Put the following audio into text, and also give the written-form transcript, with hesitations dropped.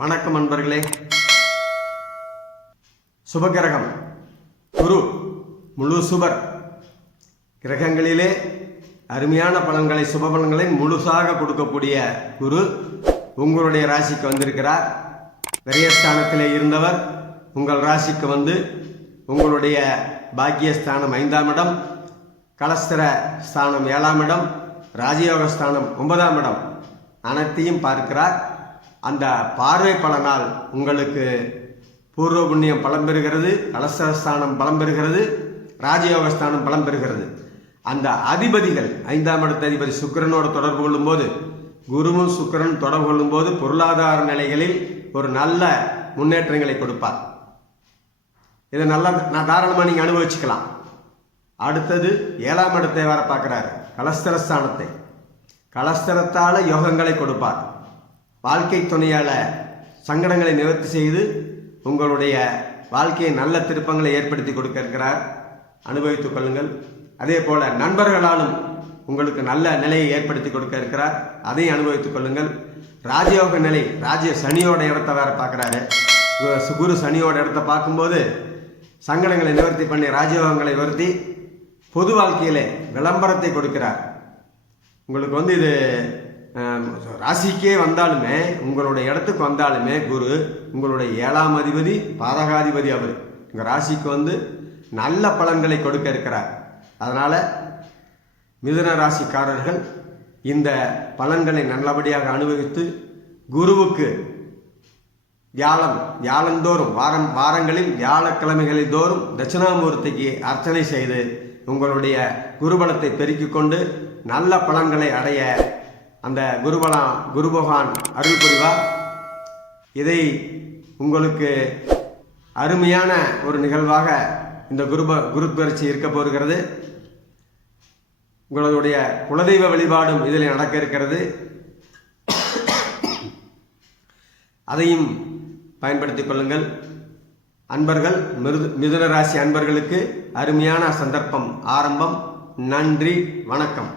வணக்கம் நண்பர்களே. சுபகிரகம் குரு, முழு சுபர். கிரகங்களிலே அருமையான பலன்களை, சுப பலன்களை முழுசாக கொடுக்கக்கூடிய குரு உங்களுடைய ராசிக்கு வந்திருக்கிறார். விரயஸ்தானத்திலே இருந்தவர் உங்கள் ராசிக்கு வந்து உங்களுடைய பாக்கியஸ்தானம் 5ஆம் இடம், கலஸ்திர ஸ்தானம் 7ஆம் இடம், ராஜயோகஸ்தானம் 9ஆம் இடம் அனைத்தையும் பார்க்கிறார். அந்த பார்வை பலனால் உங்களுக்கு பூர்வ புண்ணியம் பலம் பெறுகிறது, கலஸ்திரஸ்தானம் பலம் பெறுகிறது, ராஜயோகஸ்தானம் பலம் பெறுகிறது. அந்த அதிபதிகள் 5ஆம் இடத்த அதிபதி சுக்கிரனோடு தொடர்பு கொள்ளும்போது, குருவும் சுக்கிரன் தொடர்பு கொள்ளும்போது பொருளாதார நிலைகளில் ஒரு நல்ல முன்னேற்றங்களை கொடுப்பார். இதை நல்லா தாராளமாக நீங்கள் அனுபவிச்சுக்கலாம். அடுத்தது 7ஆம் இடத்தை வர பார்க்குறாரு, கலஸ்திரஸ்தானத்தை. கலஸ்திரத்தால் யோகங்களை கொடுப்பார். வாழ்க்கை துணையால் சங்கடங்களை நிவர்த்தி செய்து உங்களுடைய வாழ்க்கையை நல்ல திருப்பங்களை ஏற்படுத்தி கொடுக்க இருக்கிறார். அனுபவித்துக் கொள்ளுங்கள். அதே போல் நண்பர்களாலும் உங்களுக்கு நல்ல நிலையை ஏற்படுத்தி கொடுக்க இருக்கிறார். அதையும் அனுபவித்துக் கொள்ளுங்கள். ராஜயோக நிலை, சனியோட இடத்த வேற பார்க்குறாரு. குரு சனியோட இடத்த பார்க்கும்போது சங்கடங்களை நிவர்த்தி பண்ணி ராஜயோகங்களை நிவர்த்தி பொது வாழ்க்கையிலே விளம்பரத்தை கொடுக்கிறார். உங்களுக்கு இது ராசிக்கே வந்தாலுமே, உங்களுடைய இடத்துக்கு வந்தாலுமே குரு உங்களுடைய 7ஆம் அதிபதி, பாதகாதிபதி. அவர் உங்கள் ராசிக்கு நல்ல பலன்களை கொடுக்க இருக்கிறார். அதனால் மிதுன ராசிக்காரர்கள் இந்த பலன்களை நல்லபடியாக அனுபவித்து குருவுக்கு வியாழந்தோறும் வாரங்களில் வியாழக்கிழமைகளில் தோறும் தட்சிணாமூர்த்திக்கு அர்ச்சனை செய்து உங்களுடைய குருபலத்தை பெருக்கிக் கொண்டு நல்ல பலன்களை அடைய அந்த குரு பகவான் அருள் புரிவார். இதை உங்களுக்கு அருமையான ஒரு நிகழ்வாக இந்த குரு பயிற்சி இருக்க போகிறது. உங்களுடைய குலதெய்வ வழிபாடும் இதில் நடக்க இருக்கிறது. அதையும் பயன்படுத்திக் கொள்ளுங்கள். அன்பர்கள், மிதுன ராசி அன்பர்களுக்கு அருமையான சந்தர்ப்பம் ஆரம்பம். நன்றி, வணக்கம்.